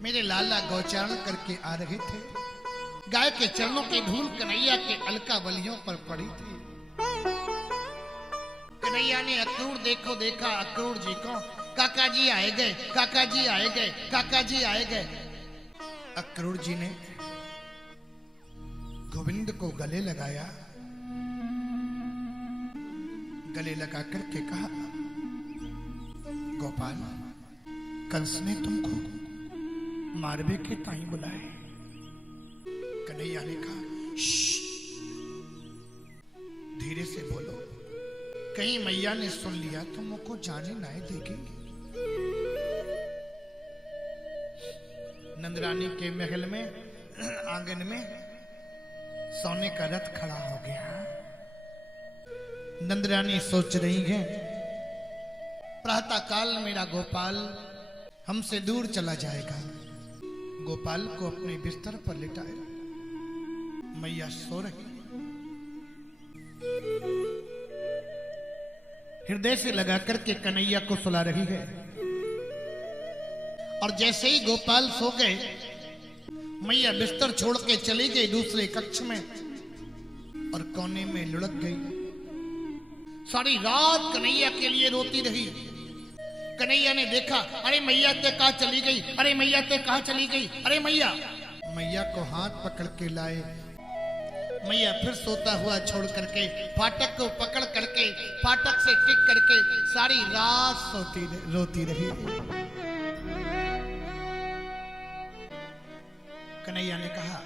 मेरे लाला गौचारण करके आ रहे थे। गाय के चरणों की धूल कन्हैया के अलका बलियों पर पड़ी थी। कन्हैया ने अक्रूर देखो देखा, अक्रूर जी को, काका जी आए गए, काका जी आए गए, काका जी आए गए। अक्रूर जी ने गोविंद को गले लगाया, गले लगा करके कहा, गोपाल, कंस ने तुमको मारवे के ताई बुलाए। कन्हैया ने कहा, धीरे से बोलो, कहीं मैया ने सुन लिया तो मुझको जाने ना देगी। नंदरानी के महल में आंगन में सोने का रथ खड़ा हो गया। नंदरानी सोच रही है, प्रातः काल मेरा गोपाल हमसे दूर चला जाएगा। गोपाल को अपने बिस्तर पर लिटाया, मैया सो रही, हृदय से लगा करके कन्हैया को सुला रही है। और जैसे ही गोपाल सो गए, मैया बिस्तर छोड़ के चली गई दूसरे कक्ष में और कोने में लुढ़क गई। सारी रात कन्हैया के लिए रोती रही। कन्हैया ने देखा, अरे मैया ते कहाँ चली गई, अरे मैया ते कहाँ चली गई, अरे मैया। मैया को हाथ पकड़ के लाए। मैया फिर सोता हुआ छोड़ करके फाटक को पकड़ करके फाटक से टिक करके सारी रात रोती रही। कन्हैया ने कहा,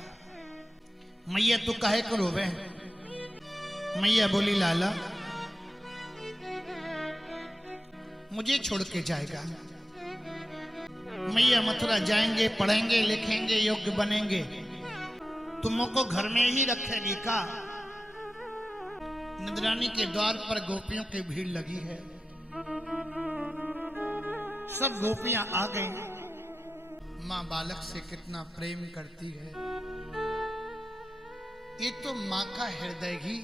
मैया तू काहे को रोवे? मैया बोली, लाला मुझे छोड़ के जाएगा। मैया मथुरा जाएंगे, पढ़ेंगे लिखेंगे, योग्य बनेंगे, तुमको घर में ही रखेगी का? नंदरानी के द्वार पर गोपियों की भीड़ लगी है। सब गोपियां आ गई। मां बालक से कितना प्रेम करती है, ये तो मां का हृदय ही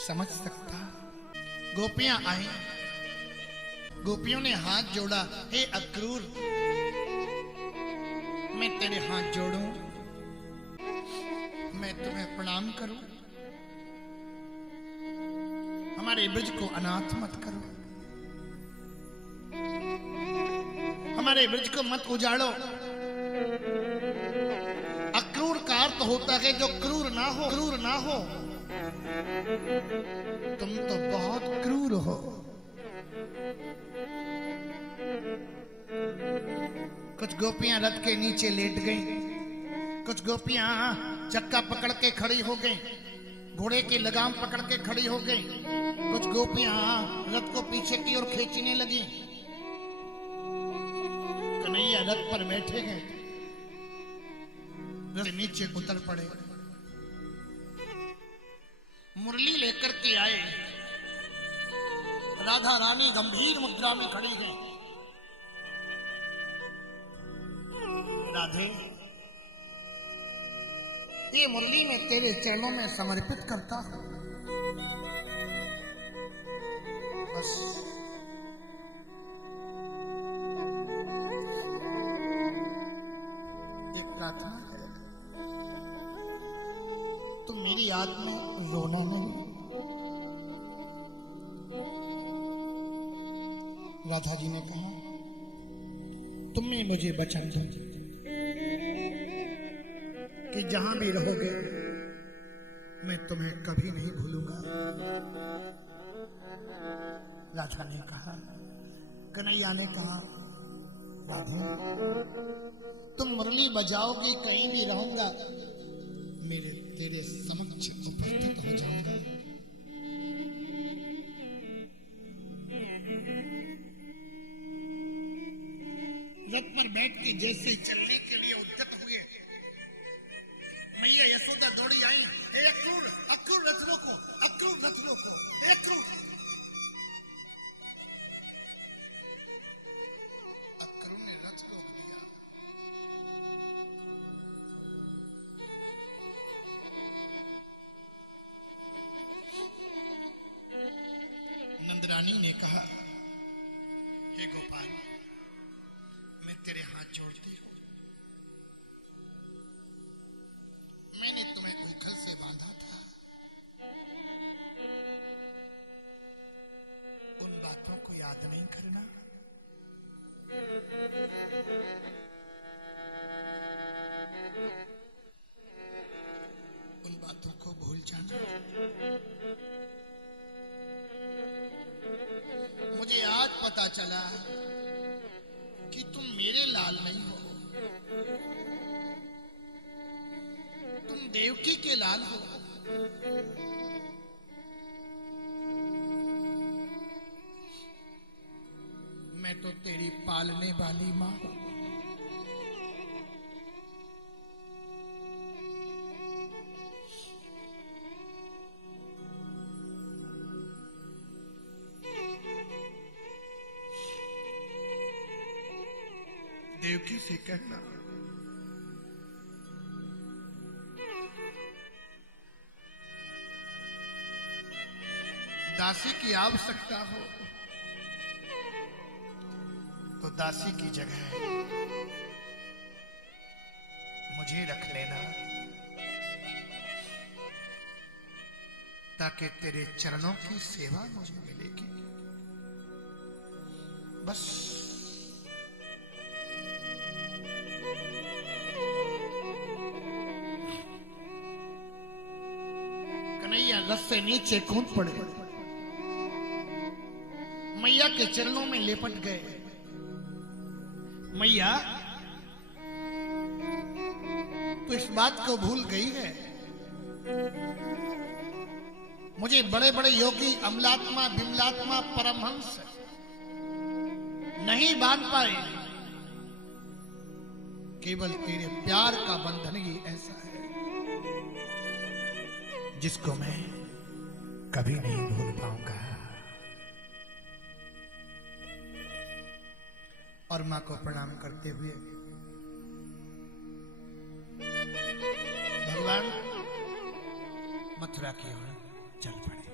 समझ सकता। गोपियां आई, गोपियों ने हाथ जोड़ा, हे अक्रूर मैं तेरे हाथ जोड़ूं, मैं तुम्हें प्रणाम करूं, हमारे ब्रज को अनाथ मत करो, हमारे ब्रज को मत उजाड़ो। अक्रूर का अर्थ होता है जो क्रूर ना हो, क्रूर ना हो। तुम तो बहुत क्रूर हो। कुछ गोपियां रथ के नीचे लेट गईं, कुछ गोपियां चक्का पकड़ के खड़ी हो गईं, घोड़े की लगाम पकड़ के खड़ी हो गईं, कुछ गोपियां रथ को पीछे की ओर खींचने लगी। कन्हैया रथ पर बैठे हैं, रथ नीचे उतर पड़े, मुरली लेकर के आए। राधा रानी गंभीर मुद्रा में खड़ी है। राधे, ये मुरली में तेरे चरणों में समर्पित करता हूं। बस एक प्रार्थना है, तुम मेरी याद में रोना नहीं। राधा जी ने कहा, तुमने मुझे वचन दो कि जहां भी रहोगे मैं तुम्हें कभी नहीं भूलूंगा। राधा ने कहा, कन्हैया ने कहा, राधे तुम मुरली बजाओगी, कहीं भी रहूंगा, मेरे तेरे समक्ष उपस्थित हो जाऊंगा। रथ पर बैठ के जैसे चलने के लिए उद्यत हुए, मैया यशोदा दौड़ी आई, हे अक्रूर, अक्रूर रथ रोको, अक्रूर रथ रोको, हे अक्रूर। अक्रूर ने रथ रोक दिया। नंदरानी ने कहा, हे गोपाल मैं तेरे हाथ जोड़ती हूं, पता चला कि तुम मेरे लाल नहीं हो, तुम देवकी के लाल हो। मैं तो तेरी पालने वाली मां हूं। देवकी से कहना, दासी की आवश्यकता हो तो दासी की जगह मुझे रख लेना, ताकि तेरे चरणों की सेवा मुझे मिलेगी। बस कन्हैया रस से नीचे कूद पड़े, मैया के चरणों में लेपट गए। मैया तो इस बात को भूल गई है, मुझे बड़े बड़े योगी अमलात्मा विमलात्मा परमहंस नहीं बांध पाए, केवल तेरे प्यार का बंधन ही ऐसा है जिसको मैं कभी नहीं भूल पाऊंगा। और मां को प्रणाम करते हुए भगवान मथुरा की ओर चल पड़े।